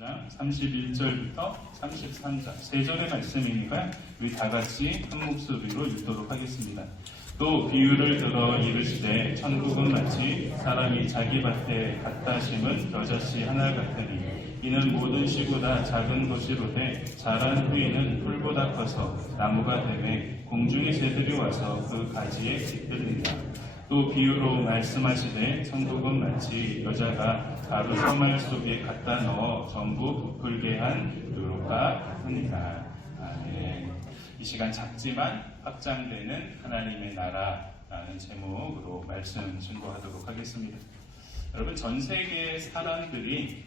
13장 31절부터 33절 세 절의 말씀이니까 우리 다 같이 한 목소리로 읽도록 하겠습니다. 또 비유를 들어 이르시되 천국은 마치 사람이 자기 밭에 갖다 심은 겨자씨 하나 같으니 이는 모든 씨보다 작은 것이로되 자란 후에는 풀보다 커서 나무가 되매 공중의 새들이 와서 그 가지에 깃들린다. 또 비유로 말씀하시되 천국은 마치 여자가 가루 서말 속에 갖다 넣어 전부 부풀게 한 누룩과 같으니라. 아멘. 이 시간 작지만 확장되는 하나님의 나라라는 제목으로 말씀 증거하도록 하겠습니다. 여러분, 전 세계의 사람들이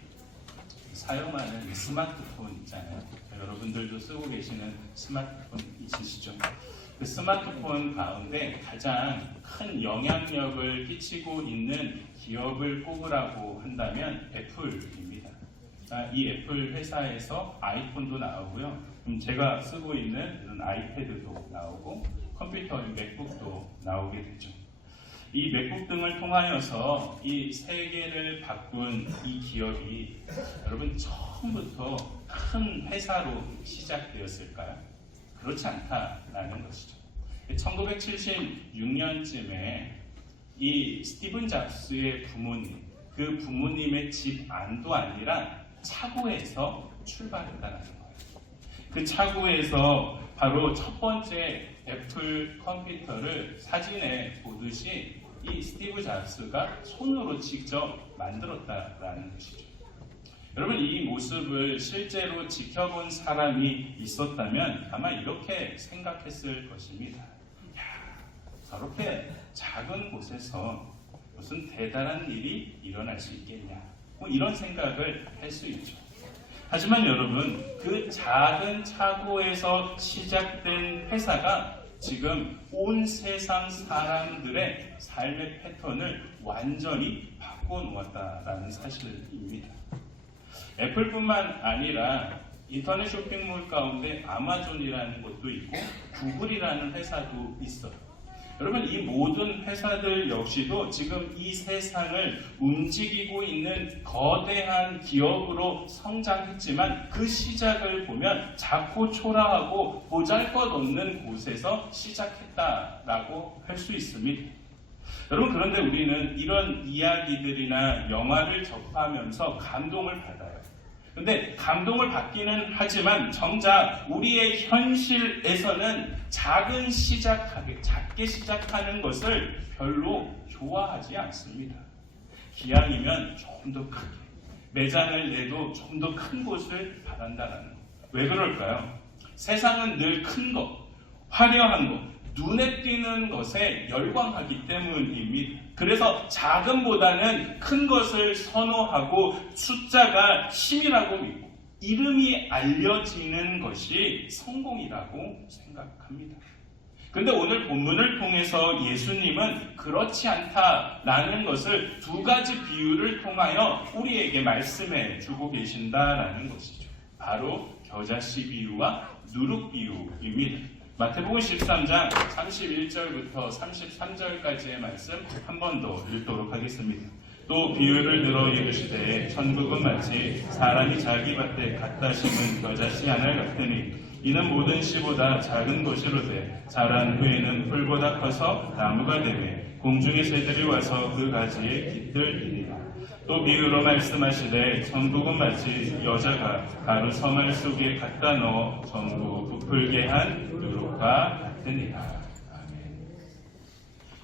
사용하는 스마트폰 있잖아요. 여러분들도 쓰고 계시는 스마트폰 있으시죠? 그 스마트폰 가운데 가장 큰 영향력을 끼치고 있는 기업을 꼽으라고 한다면 애플입니다. 이 애플 회사에서 아이폰도 나오고요. 제가 쓰고 있는 이런 아이패드도 나오고 컴퓨터 맥북도 나오게 되죠. 이 맥북 등을 통하여서 이 세계를 바꾼 이 기업이 여러분 처음부터 큰 회사로 시작되었을까요? 그렇지 않다라는 것이죠. 1976년쯤에 이 스티븐 잡스의 부모님, 그 부모님의 집 안도 아니라 차고에서 출발했다는 거예요. 그 차고에서 바로 첫 번째 애플 컴퓨터를 사진에 보듯이 이 스티브 잡스가 손으로 직접 만들었다라는 것이죠. 여러분, 이 모습을 실제로 지켜본 사람이 있었다면 아마 이렇게 생각했을 것입니다. 저렇게 작은 곳에서 무슨 대단한 일이 일어날 수 있겠냐, 이런 생각을 할 수 있죠. 하지만 여러분, 그 작은 차고에서 시작된 회사가 지금 온 세상 사람들의 삶의 패턴을 완전히 바꿔놓았다라는 사실입니다. 애플뿐만 아니라 인터넷 쇼핑몰 가운데 아마존이라는 것도 있고 구글이라는 회사도 있어요. 여러분, 이 모든 회사들 역시도 지금 이 세상을 움직이고 있는 거대한 기업으로 성장했지만 그 시작을 보면 작고 초라하고 보잘것없는 곳에서 시작했다라고 할 수 있습니다. 여러분, 그런데 우리는 이런 이야기들이나 영화를 접하면서 감동을 받아요. 근데 감동을 받기는 하지만 정작 우리의 현실에서는 작게 시작하는 것을 별로 좋아하지 않습니다. 기왕이면 조금 더 크게, 매장을 내도 좀 더 큰 곳을 바란다는 것. 왜 그럴까요? 세상은 늘 큰 것, 화려한 것, 눈에 띄는 것에 열광하기 때문입니다. 그래서 작음보다는 큰 것을 선호하고 숫자가 힘이라고 믿고 이름이 알려지는 것이 성공이라고 생각합니다. 그런데 오늘 본문을 통해서 예수님은 그렇지 않다라는 것을 두 가지 비유를 통하여 우리에게 말씀해 주고 계신다라는 것이죠. 바로 겨자씨 비유와 누룩 비유입니다. 마태복음 13장 31절부터 33절까지의 말씀 한 번 더 읽도록 하겠습니다. 또 비유를 들어 이르시되 천국은 마치 사람이 자기 밭에 갖다 심은 겨자씨 하나 같으니 이는 모든 씨보다 작은 것이로되 자란 후에는 풀보다 커서 나무가 되매 공중의 새들이 와서 그 가지에 깃들이니라. 또 비유로 말씀하시되 천국은 마치 여자가 가루 서말 속에 갖다 넣어 전부 부풀게 한 누룩과 같으니라. 아멘.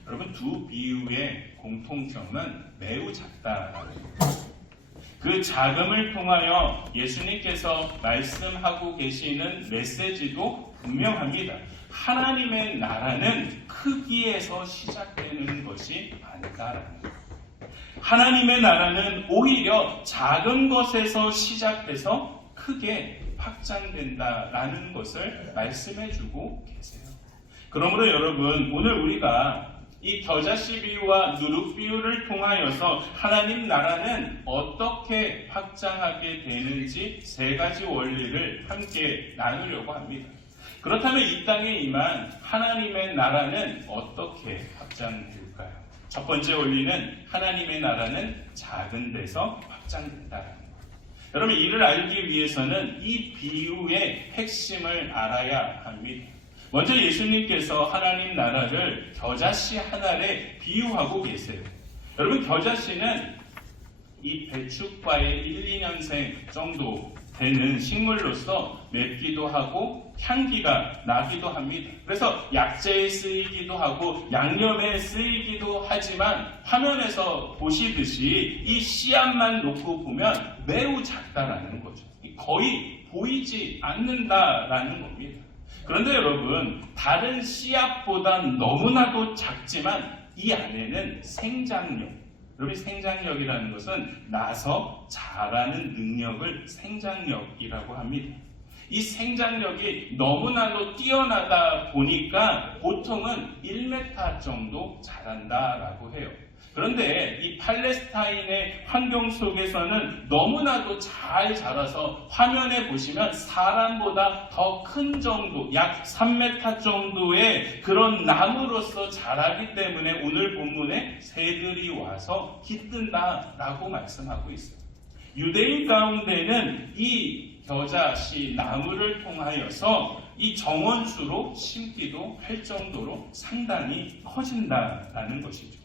여러분, 두 비유의 공통점은 매우 작다라는 것입니다. 그 작음을 통하여 예수님께서 말씀하고 계시는 메시지도 분명합니다. 하나님의 나라는 크기에서 시작되는 것이 아니다라는 것. 하나님의 나라는 오히려 작은 것에서 시작해서 크게 확장된다라는 것을 말씀해주고 계세요. 그러므로 여러분, 오늘 우리가 이 겨자씨 비유와 누룩 비유를 통하여서 하나님 나라는 어떻게 확장하게 되는지 세 가지 원리를 함께 나누려고 합니다. 그렇다면 이 땅에 임한 하나님의 나라는 어떻게 확장될까요? 첫 번째 원리는 하나님의 나라는 작은 데서 확장된다는 것. 여러분, 이를 알기 위해서는 이 비유의 핵심을 알아야 합니다. 먼저 예수님께서 하나님 나라를 겨자씨 하나에 비유하고 계세요. 여러분, 겨자씨는 이 배춧과의 1, 2년생 정도 되는 식물로서 맵기도 하고 향기가 나기도 합니다. 그래서 약재에 쓰이기도 하고 양념에 쓰이기도 하지만 화면에서 보시듯이 이 씨앗만 놓고 보면 매우 작다라는 거죠. 거의 보이지 않는다라는 겁니다. 그런데 여러분, 다른 씨앗보단 너무나도 작지만 이 안에는 생장력, 여러분, 생장력이라는 것은 나서 자라는 능력을 생장력이라고 합니다. 이 생장력이 너무나도 뛰어나다 보니까 보통은 1m 정도 자란다라고 해요. 그런데 이 팔레스타인의 환경 속에서는 너무나도 잘 자라서 화면에 보시면 사람보다 더 큰 정도, 약 3m 정도의 그런 나무로서 자라기 때문에 오늘 본문에 새들이 와서 깃든다라고 말씀하고 있어요. 유대인 가운데는 이 겨자씨 나무를 통하여서 이 정원수로 심기도 할 정도로 상당히 커진다라는 것이죠.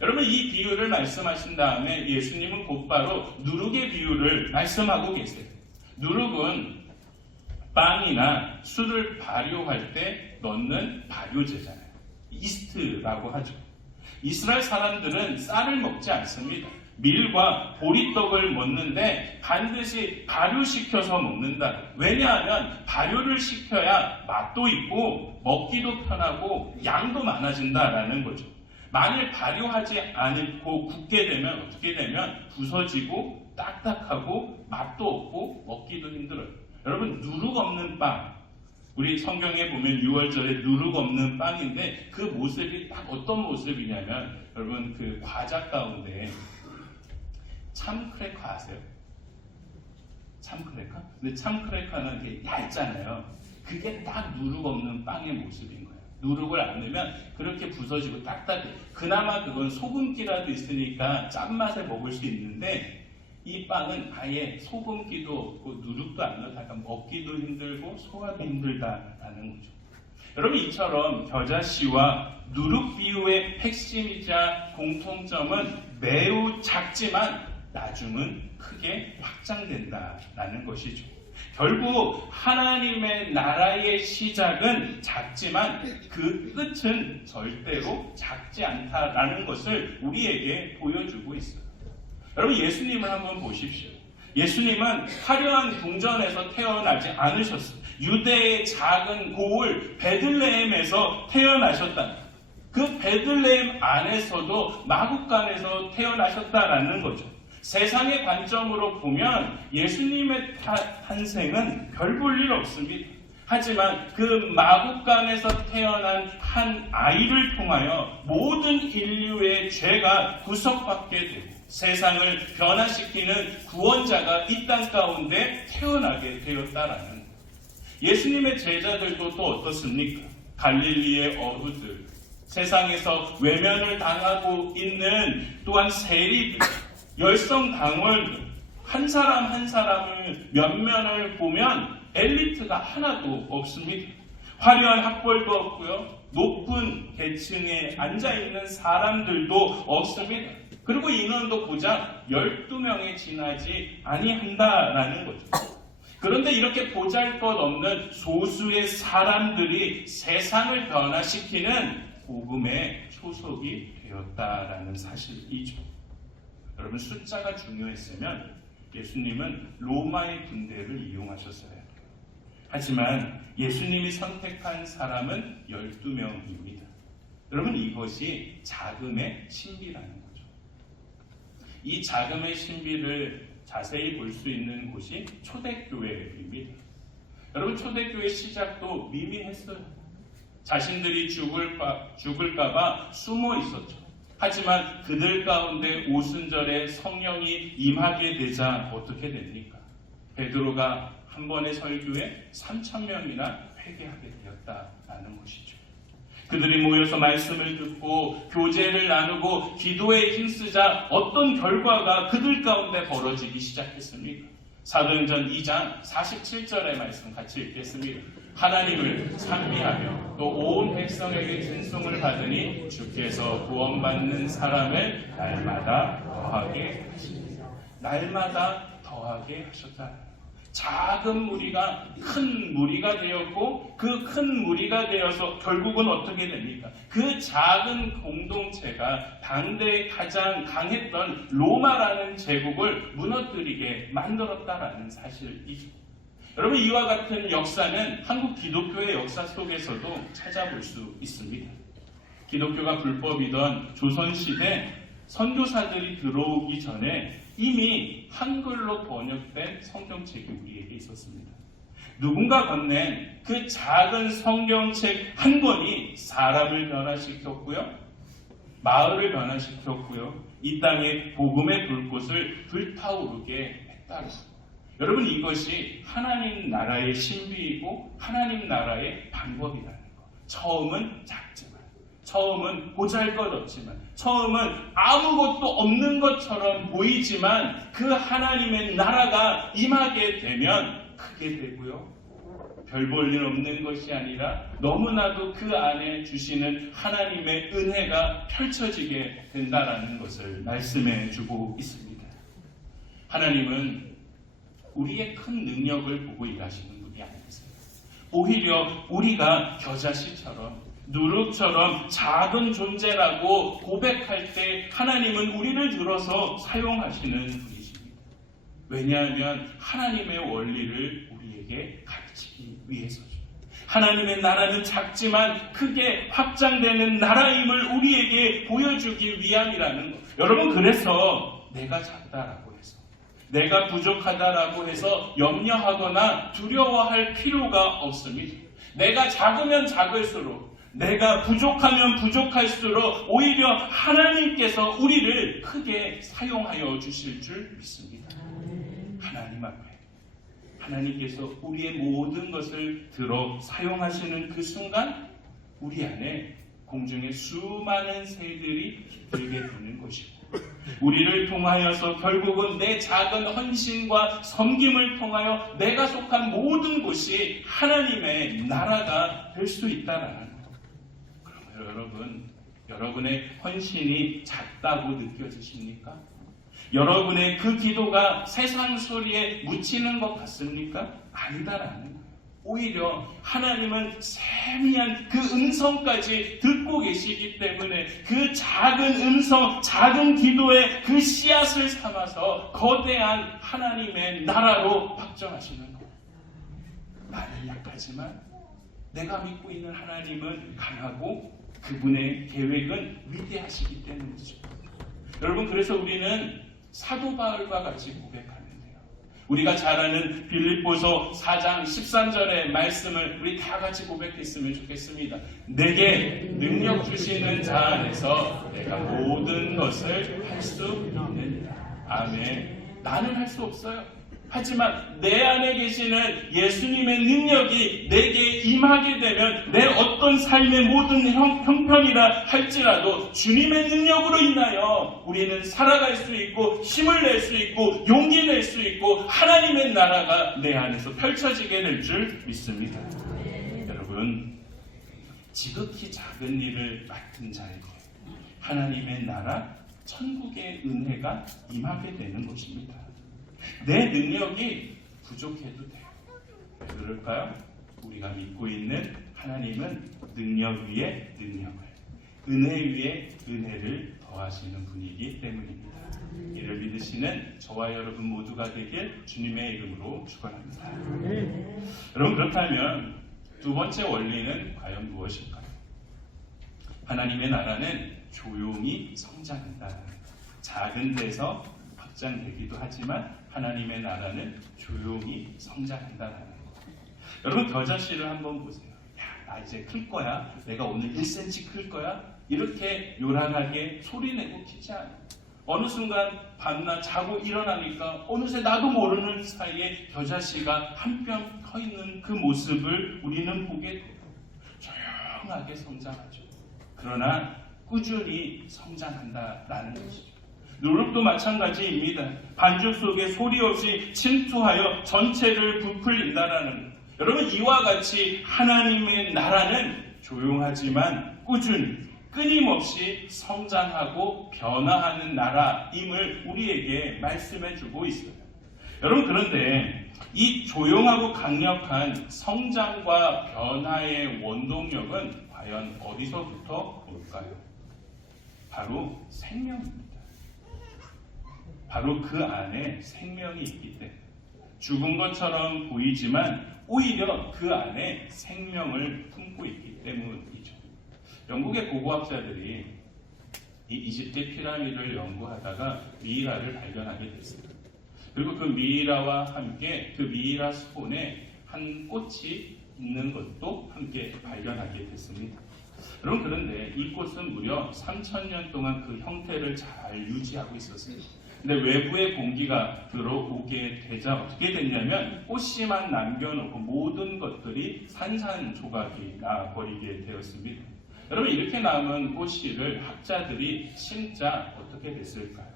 여러분, 이 비유를 말씀하신 다음에 예수님은 곧바로 누룩의 비유를 말씀하고 계세요. 누룩은 빵이나 술을 발효할 때 넣는 발효제잖아요. 이스트라고 하죠. 이스라엘 사람들은 쌀을 먹지 않습니다. 밀과 보리떡을 먹는데 반드시 발효시켜서 먹는다. 왜냐하면 발효를 시켜야 맛도 있고 먹기도 편하고 양도 많아진다라는 거죠. 만일 발효하지 않고 굳게 되면 어떻게 되면 부서지고 딱딱하고 맛도 없고 먹기도 힘들어요. 여러분, 누룩 없는 빵, 우리 성경에 보면 6월절에 누룩 없는 빵인데 그 모습이 딱 어떤 모습이냐면, 여러분, 그 과자 가운데 참크래커 아세요? 참크래커? 근데 참크래커는 이게 얇잖아요. 그게 딱 누룩 없는 빵의 모습인 거예요. 누룩을 안 넣으면 그렇게 부서지고 딱딱해. 그나마 그건 소금기라도 있으니까 짠맛에 먹을 수 있는데 이 빵은 아예 소금기도 없고 누룩도 안 넣어서 약간 먹기도 힘들고 소화도 힘들다라는 거죠. 여러분, 이처럼 겨자씨와 누룩 비유의 핵심이자 공통점은 매우 작지만 나중은 크게 확장된다라는 것이죠. 결국 하나님의 나라의 시작은 작지만 그 끝은 절대로 작지 않다라는 것을 우리에게 보여주고 있어요. 여러분, 예수님을 한번 보십시오. 예수님은 화려한 궁전에서 태어나지 않으셨어요. 유대의 작은 고을 베들레헴에서 태어나셨다. 그 베들레헴 안에서도 마구간에서 태어나셨다라는 거죠. 세상의 관점으로 보면 예수님의 탄생은 별 볼 일 없습니다. 하지만 그 마구간에서 태어난 한 아이를 통하여 모든 인류의 죄가 구속받게 되고 세상을 변화시키는 구원자가 이 땅 가운데 태어나게 되었다라는 거예요. 예수님의 제자들도 또 어떻습니까? 갈릴리의 어부들, 세상에서 외면을 당하고 있는 또한 세리들, 열성당월들, 한 사람 한 사람을 면면을 보면 엘리트가 하나도 없습니다. 화려한 학벌도 없고요. 높은 계층에 앉아있는 사람들도 없습니다. 그리고 인원도 고작 12명에 지나지 아니한다라는 거죠. 그런데 이렇게 보잘것없는 소수의 사람들이 세상을 변화시키는 복음의 초석이 되었다라는 사실이죠. 여러분, 숫자가 중요했으면 예수님은 로마의 군대를 이용하셨어요. 하지만 예수님이 선택한 사람은 12명입니다. 여러분, 이것이 자금의 신비라는 거죠. 이 자금의 신비를 자세히 볼 수 있는 곳이 초대교회입니다. 여러분, 초대교회 시작도 미미했어요. 자신들이 죽을까봐 숨어 있었죠. 하지만 그들 가운데 오순절에 성령이 임하게 되자 어떻게 됩니까? 베드로가 한 번의 설교에 3,000명이나 회개하게 되었다라는 것이죠. 그들이 모여서 말씀을 듣고 교제를 나누고 기도에 힘쓰자 어떤 결과가 그들 가운데 벌어지기 시작했습니까? 사도행전 2장 47절의 말씀 같이 읽겠습니다. 하나님을 찬미하며 또 온 백성에게 찬송을 받으니 주께서 구원받는 사람을 날마다 더하게 하십니다. 날마다 더하게 하셨다. 작은 무리가 큰 무리가 되었고 그 큰 무리가 되어서 결국은 어떻게 됩니까? 그 작은 공동체가 당대에 가장 강했던 로마라는 제국을 무너뜨리게 만들었다라는 사실이죠. 여러분, 이와 같은 역사는 한국 기독교의 역사 속에서도 찾아볼 수 있습니다. 기독교가 불법이던 조선시대 선교사들이 들어오기 전에 이미 한글로 번역된 성경책이 우리에게 있었습니다. 누군가 건넨 그 작은 성경책 한 권이 사람을 변화시켰고요, 마을을 변화시켰고요, 이 땅에 복음의 불꽃을 불타오르게 했다. 여러분, 이것이 하나님 나라의 신비이고 하나님 나라의 방법이라는 것. 처음은 작지만, 처음은 보잘것없지만, 처음은 아무것도 없는 것처럼 보이지만 그 하나님의 나라가 임하게 되면 크게 되고요, 별 볼 일 없는 것이 아니라 너무나도 그 안에 주시는 하나님의 은혜가 펼쳐지게 된다라는 것을 말씀해 주고 있습니다. 하나님은 우리의 큰 능력을 보고 일하시는 분이 아니겠습니다. 오히려 우리가 겨자씨처럼 누룩처럼 작은 존재라고 고백할 때 하나님은 우리를 들어서 사용하시는 분이십니다. 왜냐하면 하나님의 원리를 우리에게 가르치기 위해서죠. 하나님의 나라는 작지만 크게 확장되는 나라임을 우리에게 보여주기 위함이라는 것. 여러분, 그래서 내가 작다라고 해서, 내가 부족하다라고 해서 염려하거나 두려워할 필요가 없습니다. 내가 작으면 작을수록, 내가 부족하면 부족할수록 오히려 하나님께서 우리를 크게 사용하여 주실 줄 믿습니다. 하나님 앞에 하나님께서 우리의 모든 것을 들어 사용하시는 그 순간 우리 안에 공중의 수많은 새들이 깃들게 되는 것이고, 우리를 통하여서 결국은 내 작은 헌신과 섬김을 통하여 내가 속한 모든 곳이 하나님의 나라가 될 수 있다는 것. 그러면 여러분, 여러분의 헌신이 작다고 느껴지십니까? 여러분의 그 기도가 세상 소리에 묻히는 것 같습니까? 아니다라는 거예요. 오히려 하나님은 세미한 그 음성까지 듣고 계시기 때문에 그 작은 음성, 작은 기도의 그 씨앗을 삼아서 거대한 하나님의 나라로 확정하시는 거예요. 나는 약하지만 내가 믿고 있는 하나님은 강하고 그분의 계획은 위대하시기 때문이죠. 여러분, 그래서 우리는 사도 바울과 같이 고백하면 돼요. 우리가 잘 아는 빌립보서 4장 13절의 말씀을 우리 다 같이 고백했으면 좋겠습니다. 내게 능력 주시는 자 안에서 내가 모든 것을 할 수 있느니라. 아멘. 나는 할 수 없어요. 하지만 내 안에 계시는 예수님의 능력이 내게 임하게 되면 내 어떤 삶의 모든 형편이라 할지라도 주님의 능력으로 인하여 우리는 살아갈 수 있고 힘을 낼 수 있고 용기 낼 수 있고 하나님의 나라가 내 안에서 펼쳐지게 될 줄 믿습니다. 여러분, 지극히 작은 일을 맡은 자에게 하나님의 나라, 천국의 은혜가 임하게 되는 것입니다. 내 능력이 부족해도 돼요. 왜 그럴까요? 우리가 믿고 있는 하나님은 능력 위에 능력을, 은혜 위에 은혜를 더하시는 분이기 때문입니다. 이를 믿으시는 저와 여러분 모두가 되길 주님의 이름으로 축원합니다. 여러분, 그렇다면 두 번째 원리는 과연 무엇일까요? 하나님의 나라는 조용히 성장한다. 작은 데서 확장되기도 하지만 하나님의 나라는 조용히 성장한다는 것. 여러분, 겨자씨를 한번 보세요. 야, 나 이제 클 거야. 내가 오늘 1cm 클 거야. 이렇게 요란하게 소리내고 키지 않아요. 어느 순간 밤낮 자고 일어나니까 어느새 나도 모르는 사이에 겨자씨가 한 뼘 커 있는 그 모습을 우리는 보게 돼요. 조용하게 성장하죠. 그러나 꾸준히 성장한다라는 것이죠. 누룩도 마찬가지입니다. 반죽 속에 소리 없이 침투하여 전체를 부풀린다라는 것. 여러분, 이와 같이 하나님의 나라는 조용하지만 꾸준히 끊임없이 성장하고 변화하는 나라임을 우리에게 말씀해 주고 있어요. 여러분, 그런데 이 조용하고 강력한 성장과 변화의 원동력은 과연 어디서부터 올까요? 바로 생명입니다. 바로 그 안에 생명이 있기 때문에 죽은 것처럼 보이지만 오히려 그 안에 생명을 품고 있기 때문이죠. 영국의 고고학자들이 이 이집트 피라미드를 연구하다가 미이라를 발견하게 됐습니다. 그리고 그 미이라와 함께 그 미이라 스폰에 한 꽃이 있는 것도 함께 발견하게 됐습니다. 여러분, 그런데 이 꽃은 무려 3000년 동안 그 형태를 잘 유지하고 있었어요. 근데 외부의 공기가 들어오게 되자 어떻게 됐냐면 꽃씨만 남겨놓고 모든 것들이 산산조각이 나버리게 되었습니다. 여러분, 이렇게 남은 꽃씨를 학자들이 심자 어떻게 됐을까요?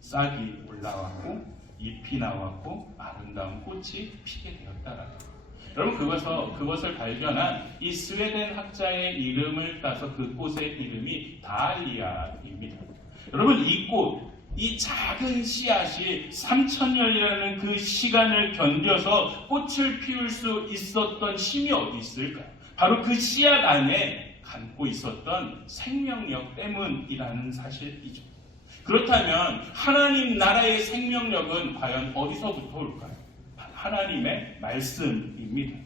싹이 올라왔고 잎이 나왔고 아름다운 꽃이 피게 되었다라는 거예요. 여러분, 그것을 발견한 이 스웨덴 학자의 이름을 따서 그 꽃의 이름이 다알리아입니다. 여러분, 이 꽃, 이 작은 씨앗이 3000년이라는 그 시간을 견뎌서 꽃을 피울 수 있었던 힘이 어디 있을까요? 바로 그 씨앗 안에 담고 있었던 생명력 때문이라는 사실이죠. 그렇다면 하나님 나라의 생명력은 과연 어디서부터 올까요? 하나님의 말씀입니다.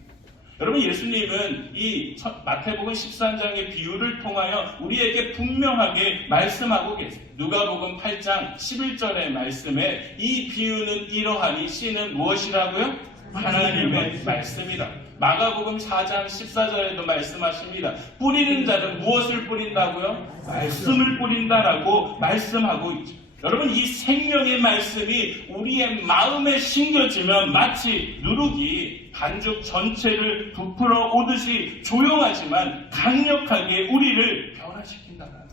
여러분, 예수님은 이 마태복음 13장의 비유를 통하여 우리에게 분명하게 말씀하고 계세요. 누가복음 8장 11절의 말씀에 이 비유는 이러하니 씨는 무엇이라고요? 하나님의 말씀이다. 마가복음 4장 14절에도 말씀하십니다. 뿌리는 자는 무엇을 뿌린다고요? 말씀을 뿌린다라고 말씀하고 있죠. 여러분, 이 생명의 말씀이 우리의 마음에 심겨지면 마치 누룩이 반죽 전체를 부풀어 오듯이 조용하지만 강력하게 우리를 변화시킨다는 거예요.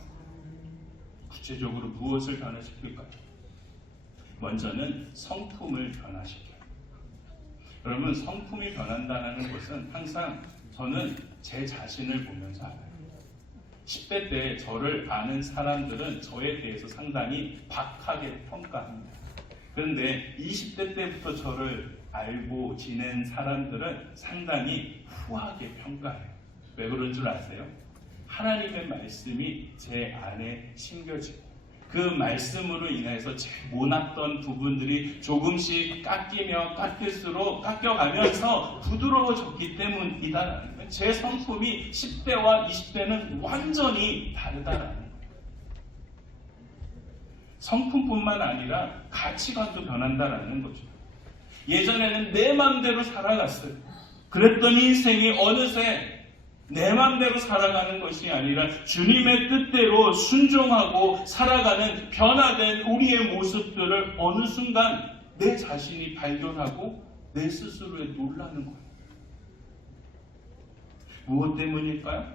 구체적으로 무엇을 변화시킬까요? 먼저는 성품을 변화시켜요. 여러분, 성품이 변한다는 것은 항상 저는 제 자신을 보면서 알아요. 10대 때 저를 아는 사람들은 저에 대해서 상당히 박하게 평가합니다. 그런데 20대 때부터 저를 알고 지낸 사람들은 상당히 후하게 평가해요. 왜 그런 줄 아세요? 하나님의 말씀이 제 안에 심겨지고 그 말씀으로 인해서 제 모났던 부분들이 조금씩 깎일수록 깎여가면서 부드러워졌기 때문이다라는 거예요. 제 성품이 10대와 20대는 완전히 다르다라는 거예요. 성품뿐만 아니라 가치관도 변한다라는 거죠. 예전에는 내 마음대로 살아갔어요. 그랬던 인생이 어느새 내 마음대로 살아가는 것이 아니라 주님의 뜻대로 순종하고 살아가는 변화된 우리의 모습들을 어느 순간 내 자신이 발견하고 내 스스로에 놀라는 거예요. 무엇 때문일까요?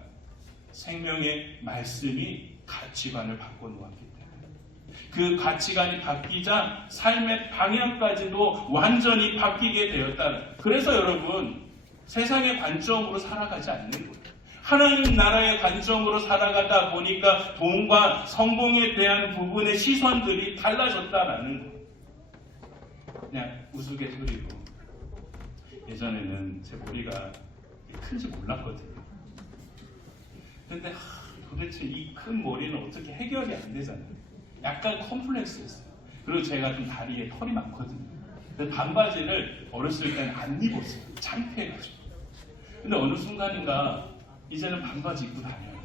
생명의 말씀이 가치관을 바꿔놓았기 때문에. 그 가치관이 바뀌자 삶의 방향까지도 완전히 바뀌게 되었다. 그래서 여러분, 세상의 관점으로 살아가지 않는 거예요. 하나님 나라의 관점으로 살아가다 보니까 돈과 성공에 대한 부분의 시선들이 달라졌다라는 거예요. 그냥 우스갯소리로 예전에는 제 머리가 큰지 몰랐거든요. 근데 도대체 이 큰 머리는 어떻게 해결이 안 되잖아요. 약간 컴플렉스였어요. 그리고 제가 좀 다리에 털이 많거든요. 근데 반바지를 어렸을 때는 안 입었어요. 창피해가지고. 근데 어느 순간인가 이제는 반바지 입고 다녀요.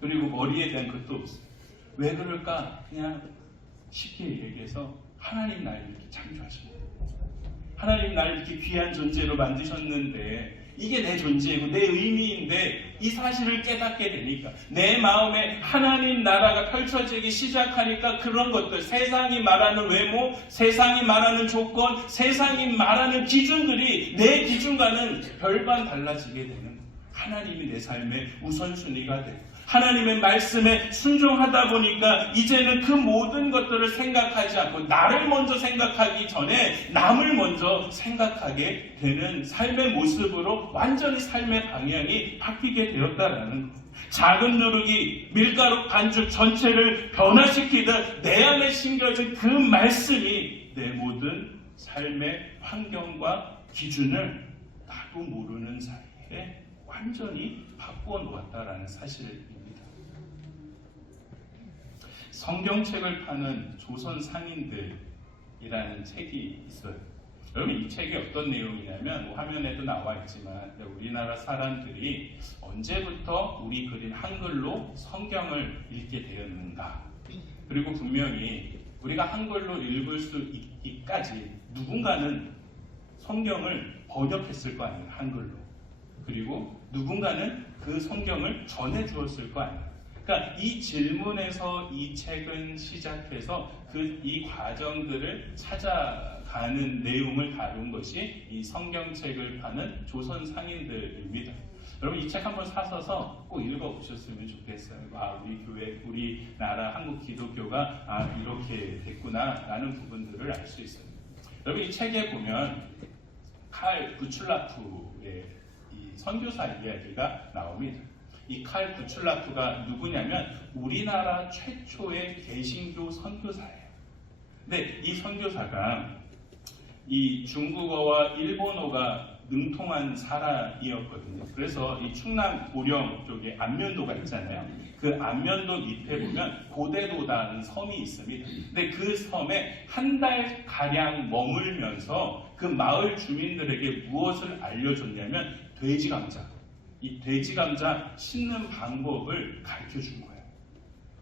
그리고 머리에 대한 것도 없어요. 왜 그럴까? 그냥 쉽게 얘기해서 하나님 나를 이렇게 창조하신 거예요. 하나님 나를 이렇게 귀한 존재로 만드셨는데 이게 내 존재이고 내 의미인데 이 사실을 깨닫게 되니까 내 마음에 하나님 나라가 펼쳐지기 시작하니까 그런 것들, 세상이 말하는 외모, 세상이 말하는 조건, 세상이 말하는 기준들이 내 기준과는 별반 달라지게 되는 거예요. 하나님이 내 삶의 우선순위가 되고 하나님의 말씀에 순종하다 보니까 이제는 그 모든 것들을 생각하지 않고 나를 먼저 생각하기 전에 남을 먼저 생각하게 되는 삶의 모습으로 완전히 삶의 방향이 바뀌게 되었다라는 것. 작은 누룩이 밀가루 반죽 전체를 변화시키듯 내 안에 심겨진 그 말씀이 내 모든 삶의 환경과 기준을 나도 모르는 사이에 완전히 바꾸어 놓았다라는 사실입니다. 성경책을 파는 조선 상인들이라는 책이 있어요. 여러분, 이 책이 어떤 내용이냐면 화면에도 나와 있지만 우리나라 사람들이 언제부터 우리 그린 한글로 성경을 읽게 되었는가, 그리고 분명히 우리가 한글로 읽을 수 있기까지 누군가는 성경을 번역했을 거 아니에요, 한글로. 그리고 누군가는 그 성경을 전해주었을 거 아니에요. 그러니까 이 질문에서 이 책은 시작해서 이 과정들을 찾아가는 내용을 다룬 것이 이 성경책을 파는 조선 상인들입니다. 여러분, 이 책 한번 사셔서 꼭 읽어보셨으면 좋겠어요. 우리 교회, 우리나라 한국 기독교가 이렇게 됐구나라는 부분들을 알 수 있어요. 여러분, 이 책에 보면 칼 구출라프의 이 선교사 이야기가 나옵니다. 이 칼 구출라프가 누구냐면 우리나라 최초의 개신교 선교사예요. 근데 이 선교사가 이 중국어와 일본어가 능통한 사람이었거든요. 그래서 이 충남 고령 쪽에 안면도가 있잖아요. 그 안면도 밑에 보면 고대도다는 섬이 있습니다. 근데 그 섬에 한 달 가량 머물면서 그 마을 주민들에게 무엇을 알려줬냐면 돼지 감자. 이 돼지 감자 씹는 방법을 가르쳐 준 거예요.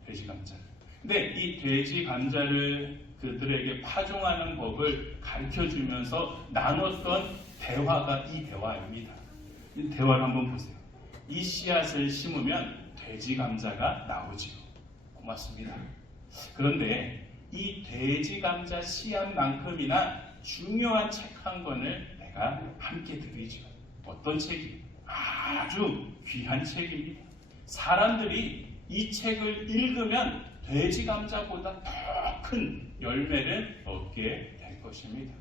돼지 감자. 근데 이 돼지 감자를 그들에게 파종하는 법을 가르쳐 주면서 나눴던 대화가 이 대화입니다. 이 대화를 한번 보세요. 이 씨앗을 심으면 돼지 감자가 나오지요. 고맙습니다. 그런데 이 돼지 감자 씨앗만큼이나 중요한 책 한 권을 내가 함께 드리죠. 어떤 책이에요? 아주 귀한 책입니다. 사람들이 이 책을 읽으면 돼지 감자보다 더 큰 열매를 얻게 될 것입니다.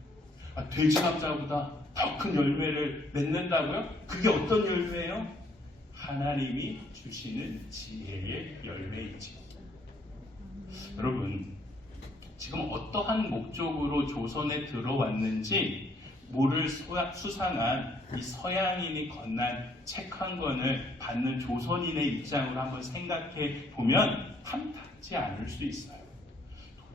돼지 감자보다 더 큰 열매를 맺는다고요? 그게 어떤 열매예요? 하나님이 주시는 지혜의 열매이지. 여러분, 지금 어떠한 목적으로 조선에 들어왔는지 모를 수상한 이 서양인이 건넨 책 한 권을 받는 조선인의 입장으로 한번 생각해 보면 탐탁지 않을 수 있어요.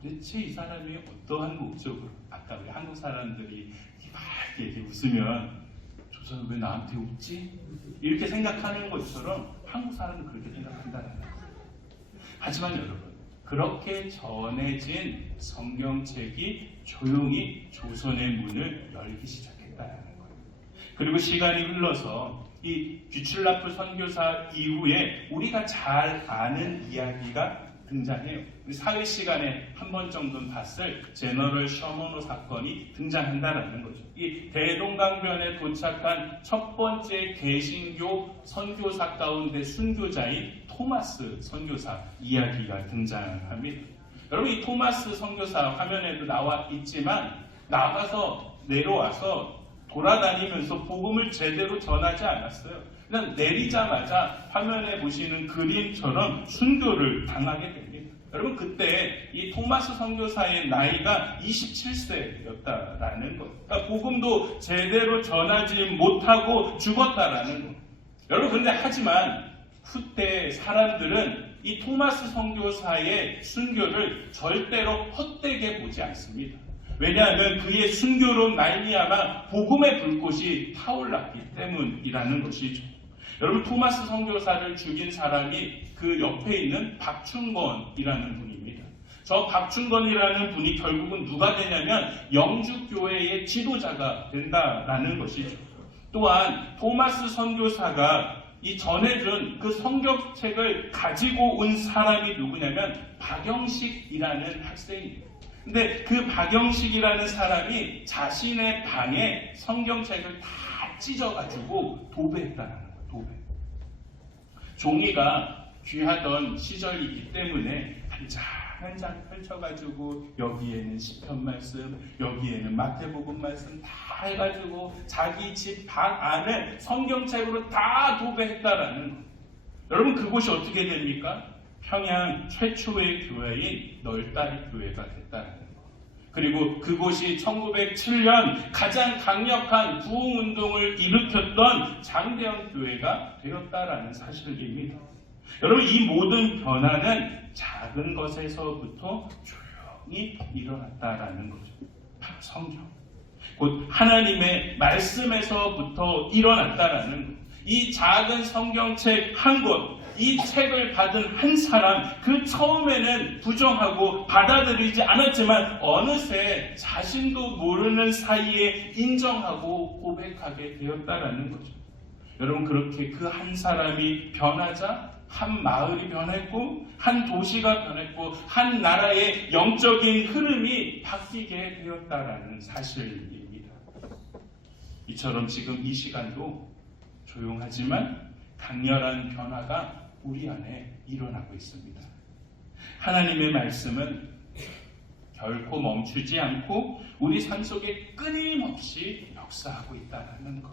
도대체 이 사람이 어떠한 목적으로, 아까 우리 한국 사람들이 막 이렇게 웃으면 조선은 왜 나한테 웃지? 이렇게 생각하는 것처럼 한국 사람은 그렇게 생각한다는 거예요. 하지만 여러분, 그렇게 전해진 성경책이 조용히 조선의 문을 열기 시작했다는 거예요. 그리고 시간이 흘러서 이 규출라프 선교사 이후에 우리가 잘 아는 이야기가 등장해요. 사회 시간에 한 번 정도는 봤을 제너럴 셔머노 사건이 등장한다는 거죠. 이 대동강변에 도착한 첫 번째 개신교 선교사 가운데 순교자인 토마스 선교사 이야기가 등장합니다. 여러분, 이 토마스 선교사 화면에도 나와 있지만 나가서 내려와서 돌아다니면서 복음을 제대로 전하지 않았어요. 그냥 내리자마자 화면에 보시는 그림처럼 순교를 당하게 됩니다. 여러분, 그때 이 토마스 선교사의 나이가 27세였다라는 것. 그러니까 복음도 제대로 전하지 못하고 죽었다라는 것. 여러분, 그런데 하지만 그때 사람들은 이 토마스 선교사의 순교를 절대로 헛되게 보지 않습니다. 왜냐하면 그의 순교로 말미암아 복음의 불꽃이 타올랐기 때문이라는 것이죠. 여러분, 토마스 선교사를 죽인 사람이 그 옆에 있는 박충건이라는 분입니다. 저 박충건이라는 분이 결국은 누가 되냐면 영주교회의 지도자가 된다라는 것이죠. 또한 토마스 선교사가 이 전해준 그 성경책을 가지고 온 사람이 누구냐면 박영식이라는 학생입니다. 근데 그 박영식이라는 사람이 자신의 방에 성경책을 다 찢어가지고 도배했다는 거예요. 도배. 종이가 귀하던 시절이기 때문에 한 장 펼쳐가지고 여기에는 시편 말씀, 여기에는 마태복음 말씀 다 해가지고 자기 집 방 안을 성경책으로 다 도배했다라는 거. 여러분 그곳이 어떻게 됩니까? 평양 최초의 교회인 널다리 교회가 됐다는 거. 그리고 그곳이 1907년 가장 강력한 부흥운동을 일으켰던 장대현 교회가 되었다라는 사실입니다. 여러분 이 모든 변화는 작은 것에서부터 조용히 일어났다라는 거죠. 바로 성경. 곧 하나님의 말씀에서부터 일어났다라는 것. 이 작은 성경책 한 권, 이 책을 받은 한 사람, 그 처음에는 부정하고 받아들이지 않았지만 어느새 자신도 모르는 사이에 인정하고 고백하게 되었다라는 거죠. 여러분 그렇게 그 한 사람이 변하자 한 마을이 변했고 한 도시가 변했고 한 나라의 영적인 흐름이 바뀌게 되었다라는 사실입니다. 이처럼 지금 이 시간도 조용하지만 강렬한 변화가 우리 안에 일어나고 있습니다. 하나님의 말씀은 결코 멈추지 않고 우리 삶 속에 끊임없이 역사하고 있다는 것.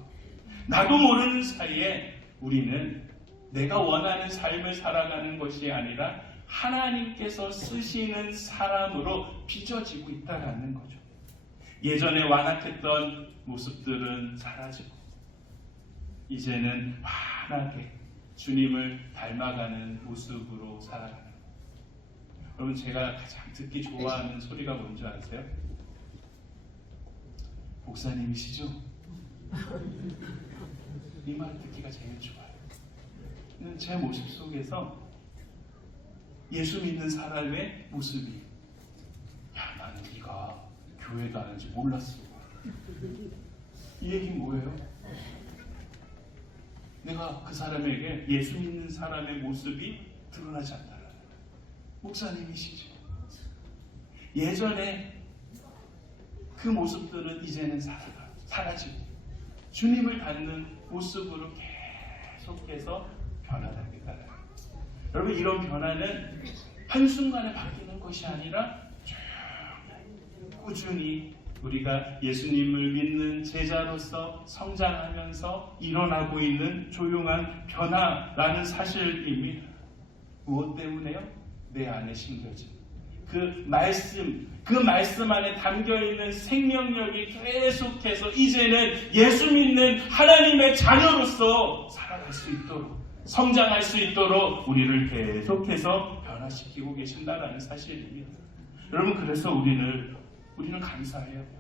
나도 모르는 사이에 우리는 내가 원하는 삶을 살아가는 것이 아니라 하나님께서 쓰시는 사람으로 빚어지고 있다는 거죠. 예전에 완악했던 모습들은 사라지고 이제는 환하게 주님을 닮아가는 모습으로 살아가는 거예요. 여러분 제가 가장 듣기 좋아하는 소리가 뭔지 아세요? 목사님이시죠? 이 말 듣기가 제일 좋아요. 제 모습 속에서 예수 믿는 사람의 모습이 야 나는 네가 교회 가는지 몰랐어. 이 얘기는 뭐예요? 내가 그 사람에게 예수 믿는 사람의 모습이 드러나지 않는다. 목사님이시죠. 예전에 그 모습들은 이제는 사라지고 주님을 닮는 모습으로 계속해서 변화되겠다. 여러분 이런 변화는 한순간에 바뀌는 것이 아니라 꾸준히 우리가 예수님을 믿는 제자로서 성장하면서 일어나고 있는 조용한 변화라는 사실입니다. 무엇 때문에요? 내 안에 심겨진 그 말씀 안에 담겨있는 생명력이 계속해서 이제는 예수 믿는 하나님의 자녀로서 살아갈 수 있도록 성장할 수 있도록 우리를 계속해서 변화시키고 계신다라는 사실입니다. 여러분 그래서 우리는 감사해요.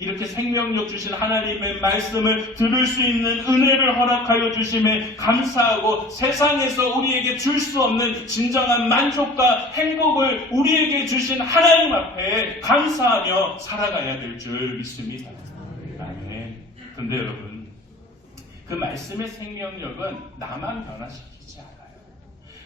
이렇게 생명력 주신 하나님의 말씀을 들을 수 있는 은혜를 허락하여 주심에 감사하고 세상에서 우리에게 줄 수 없는 진정한 만족과 행복을 우리에게 주신 하나님 앞에 감사하며 살아가야 될 줄 믿습니다. 아멘. 근데 여러분 그 말씀의 생명력은 나만 변화시키지 않아요.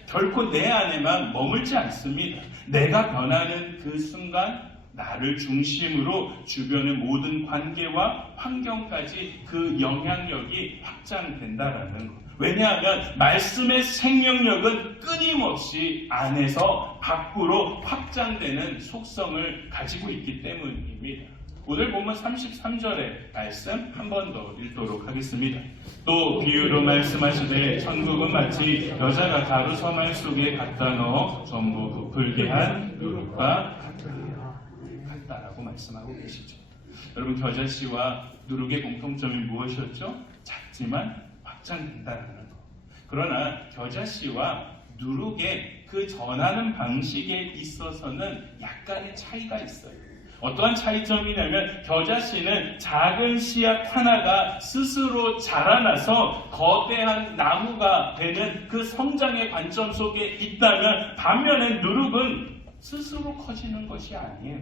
결코 내 안에만 머물지 않습니다. 내가 변하는 그 순간 나를 중심으로 주변의 모든 관계와 환경까지 그 영향력이 확장된다라는 것. 왜냐하면 말씀의 생명력은 끊임없이 안에서 밖으로 확장되는 속성을 가지고 있기 때문입니다. 오늘 보면 33절의 말씀 한 번 더 읽도록 하겠습니다. 또 비유로 말씀하시되 천국은 마치 여자가 가루 서말 속에 갖다 넣어 전부 부풀게 한 누룩과 같다라고 말씀하고 계시죠. 여러분 겨자씨와 누룩의 공통점이 무엇이었죠? 작지만 확장된다는 것. 그러나 겨자씨와 누룩의 그 전하는 방식에 있어서는 약간의 차이가 있어요. 어떠한 차이점이냐면 겨자씨는 작은 씨앗 하나가 스스로 자라나서 거대한 나무가 되는 그 성장의 관점 속에 있다면 반면에 누룩은 스스로 커지는 것이 아니에요.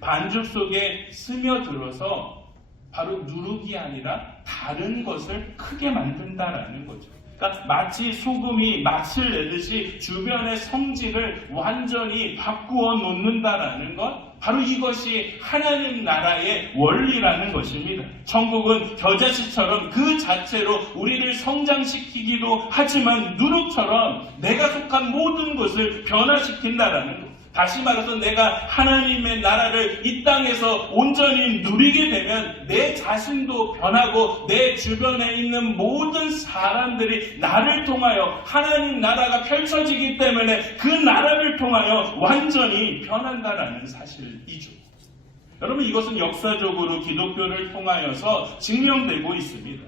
반죽 속에 스며들어서 바로 누룩이 아니라 다른 것을 크게 만든다라는 거죠. 그러니까 마치 소금이 맛을 내듯이 주변의 성질을 완전히 바꾸어 놓는다라는 것, 바로 이것이 하나님 나라의 원리라는 것입니다. 천국은 겨자씨처럼 그 자체로 우리를 성장시키기도 하지만 누룩처럼 내가 속한 모든 것을 변화시킨다라는 것. 다시 말해서 내가 하나님의 나라를 이 땅에서 온전히 누리게 되면 내 자신도 변하고 내 주변에 있는 모든 사람들이 나를 통하여 하나님 나라가 펼쳐지기 때문에 그 나라를 통하여 완전히 변한다라는 사실이죠. 여러분, 이것은 역사적으로 기독교를 통하여서 증명되고 있습니다.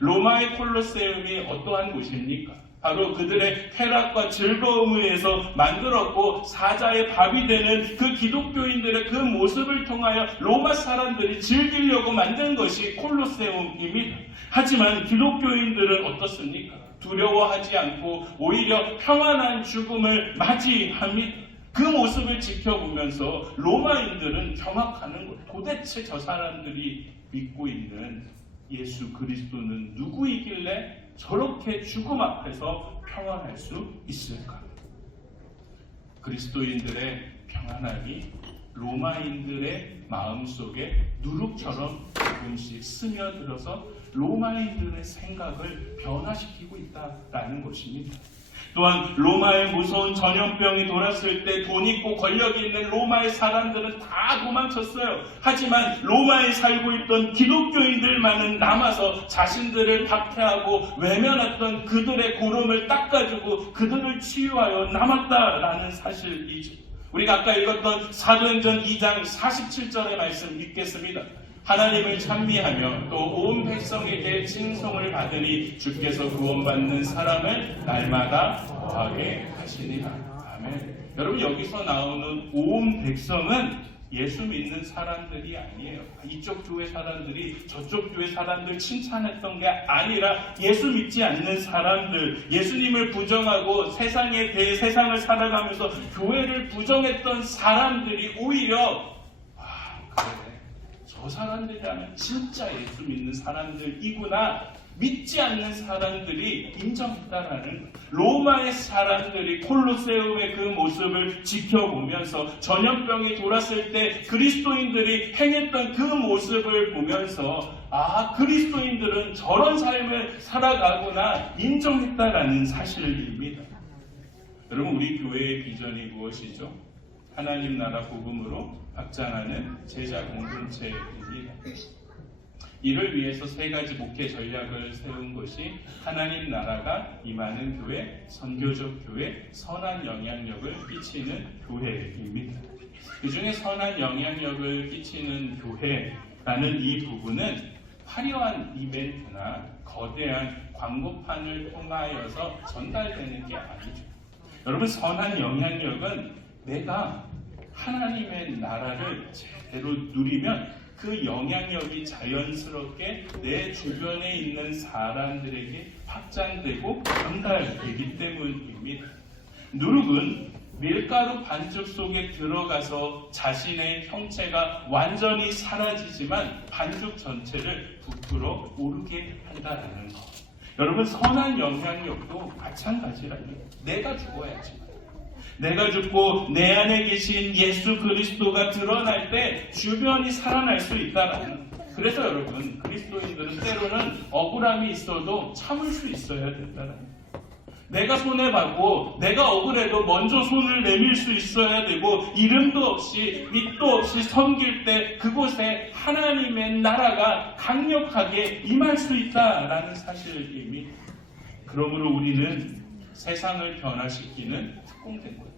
로마의 콜로세움이 어떠한 곳입니까? 바로 그들의 쾌락과 즐거움에 의해서 만들었고 사자의 밥이 되는 그 기독교인들의 그 모습을 통하여 로마 사람들이 즐기려고 만든 것이 콜로세움입니다. 하지만 기독교인들은 어떻습니까? 두려워하지 않고 오히려 평안한 죽음을 맞이합니다. 그 모습을 지켜보면서 로마인들은 경악하는 것. 도대체 저 사람들이 믿고 있는 예수 그리스도는 누구이길래 저렇게 죽음 앞에서 평안할 수 있을까? 그리스도인들의 평안함이 로마인들의 마음속에 누룩처럼 조금씩 스며들어서 로마인들의 생각을 변화시키고 있다라는 것입니다. 또한 로마의 무서운 전염병이 돌았을 때 돈 있고 권력이 있는 로마의 사람들은 다 도망쳤어요. 하지만 로마에 살고 있던 기독교인들만은 남아서 자신들을 박해하고 외면했던 그들의 고름을 닦아주고 그들을 치유하여 남았다라는 사실이죠. 우리가 아까 읽었던 사도행전 2장 47절의 말씀 읽겠습니다. 하나님을 찬미하며 또 온 백성에게 칭송을 받으니 주께서 구원받는 사람을 날마다 더하게 하시니라. 아멘. 여러분, 여기서 나오는 온 백성은 예수 믿는 사람들이 아니에요. 이쪽 교회 사람들이 저쪽 교회 사람들 칭찬했던 게 아니라 예수 믿지 않는 사람들, 예수님을 부정하고 세상에 대해 세상을 살아가면서 교회를 부정했던 사람들이 오히려 저 사람들이라면 진짜 예수 믿는 사람들이구나, 믿지 않는 사람들이 인정했다라는, 로마의 사람들이 콜로세움의 그 모습을 지켜보면서 전염병이 돌았을 때 그리스도인들이 행했던 그 모습을 보면서 그리스도인들은 저런 삶을 살아가구나 인정했다라는 사실입니다. 여러분, 우리 교회의 비전이 무엇이죠? 하나님 나라 복음으로 확장하는 제자 공동체입니다. 이를 위해서 세 가지 목회 전략을 세운 것이 하나님 나라가 임하는 교회, 선교적 교회, 선한 영향력을 끼치는 교회입니다. 그 중에 선한 영향력을 끼치는 교회라는 이 부분은 화려한 이벤트나 거대한 광고판을 통하여서 전달되는 게 아니죠. 여러분, 선한 영향력은 내가 하나님의 나라를 제대로 누리면 그 영향력이 자연스럽게 내 주변에 있는 사람들에게 확장되고 전달되기 때문입니다. 누룩은 밀가루 반죽 속에 들어가서 자신의 형체가 완전히 사라지지만 반죽 전체를 부풀어 오르게 한다는 것. 여러분, 선한 영향력도 마찬가지라는 거예요. 내가 죽어야지. 내가 죽고 내 안에 계신 예수 그리스도가 드러날 때 주변이 살아날 수 있다라는 거예요. 그래서 여러분, 그리스도인들은 때로는 억울함이 있어도 참을 수 있어야 된다는 거예요. 내가 손해받고 내가 억울해도 먼저 손을 내밀 수 있어야 되고, 이름도 없이 밑도 없이 섬길 때 그곳에 하나님의 나라가 강력하게 임할 수 있다라는 사실입니다. 그러므로 우리는 세상을 변화시키는 특공대인 거예요.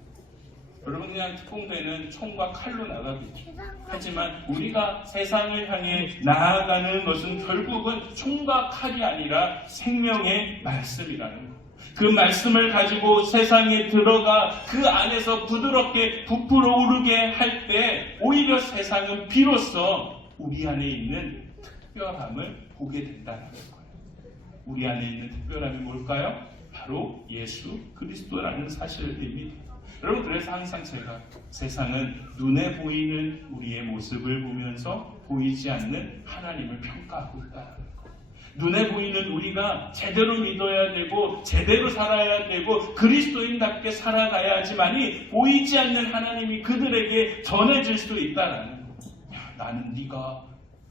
여러분, 그냥 특공대는 총과 칼로 나가겠죠. 하지만 우리가 세상을 향해 나아가는 것은 결국은 총과 칼이 아니라 생명의 말씀이라는 거예요. 그 말씀을 가지고 세상에 들어가 그 안에서 부드럽게 부풀어 오르게 할 때 오히려 세상은 비로소 우리 안에 있는 특별함을 보게 된다는 거예요. 우리 안에 있는 특별함이 뭘까요? 바로 예수 그리스도라는 사실입니다. 여러분, 그래서 항상 제가 세상은 눈에 보이는 우리의 모습을 보면서 보이지 않는 하나님을 평가하고 있다는 것. 눈에 보이는 우리가 제대로 믿어야 되고 제대로 살아야 되고 그리스도인답게 살아가야 하지만이 보이지 않는 하나님이 그들에게 전해질 수 있다라는 거. 야, 나는 네가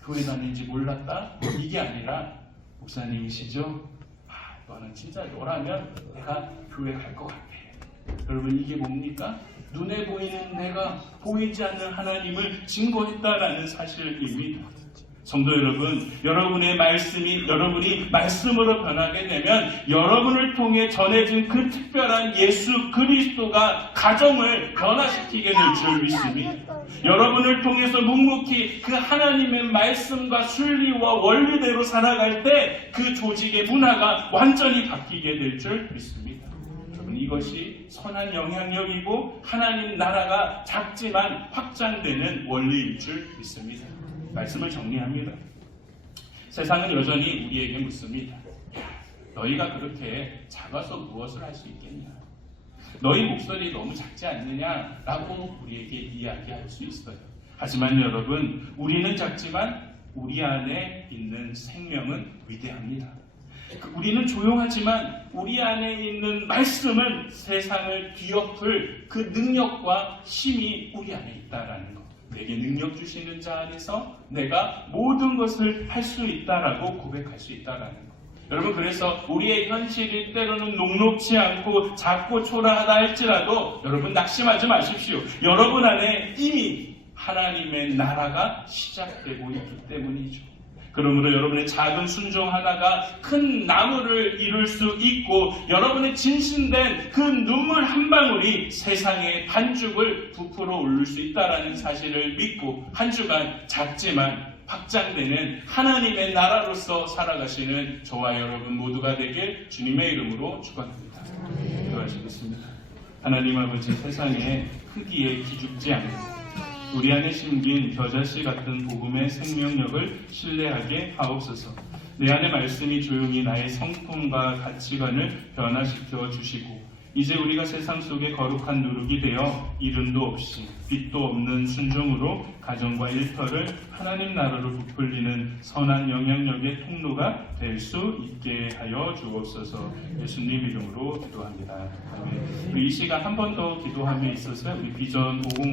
교회 다니는지 몰랐다? 이게 아니라 목사님이시죠? 너는 진짜 너라면 내가 교회 갈 것 같아. 여러분 이게 뭡니까? 눈에 보이는 내가 보이지 않는 하나님을 증거했다라는 사실입니다. 성도 여러분, 여러분의 말씀이 여러분이 말씀으로 변하게 되면 여러분을 통해 전해진 그 특별한 예수 그리스도가 가정을 변화시키게 될 줄 믿습니다. 여러분을 통해서 묵묵히 그 하나님의 말씀과 순리와 원리대로 살아갈 때 그 조직의 문화가 완전히 바뀌게 될 줄 믿습니다. 여러분 이것이 선한 영향력이고 하나님 나라가 작지만 확장되는 원리일 줄 믿습니다. 말씀을 정리합니다. 세상은 여전히 우리에게 묻습니다. 너희가 그렇게 작아서 무엇을 할 수 있겠냐? 너희 목소리 너무 작지 않느냐라고 우리에게 이야기할 수 있어요. 하지만 여러분, 우리는 작지만 우리 안에 있는 생명은 위대합니다. 우리는 조용하지만 우리 안에 있는 말씀은 세상을 뒤엎을 그 능력과 힘이 우리 안에 있다라는 것. 내게 능력 주시는 자 안에서 내가 모든 것을 할 수 있다라고 고백할 수 있다라는 것. 여러분 그래서 우리의 현실이 때로는 녹록지 않고 작고 초라하다 할지라도 여러분 낙심하지 마십시오. 여러분 안에 이미 하나님의 나라가 시작되고 있기 때문이죠. 그러므로 여러분의 작은 순종 하나가 큰 나무를 이룰 수 있고 여러분의 진심된 그 눈물 한 방울이 세상의 반죽을 부풀어 올릴 수 있다는 사실을 믿고 한 주간 작지만 확장되는 하나님의 나라로서 살아가시는 저와 여러분 모두가 되길 주님의 이름으로 축원합니다. 기도하시겠습니다. 하나님 아버지, 세상의 크기에 기죽지 않고 우리 안에 심긴 겨자씨 같은 복음의 생명력을 신뢰하게 하옵소서. 내 안의 말씀이 조용히 나의 성품과 가치관을 변화시켜 주시고 이제 우리가 세상 속에 거룩한 누룩이 되어 이름도 없이 빛도 없는 순종으로 가정과 일터를 하나님 나라로 부풀리는 선한 영향력의 통로가 될 수 있게 하여 주옵소서. 예수님 이름으로 기도합니다. 아멘. 우리 이 시간 한 번 더 기도함에 있어서 우리 비전 505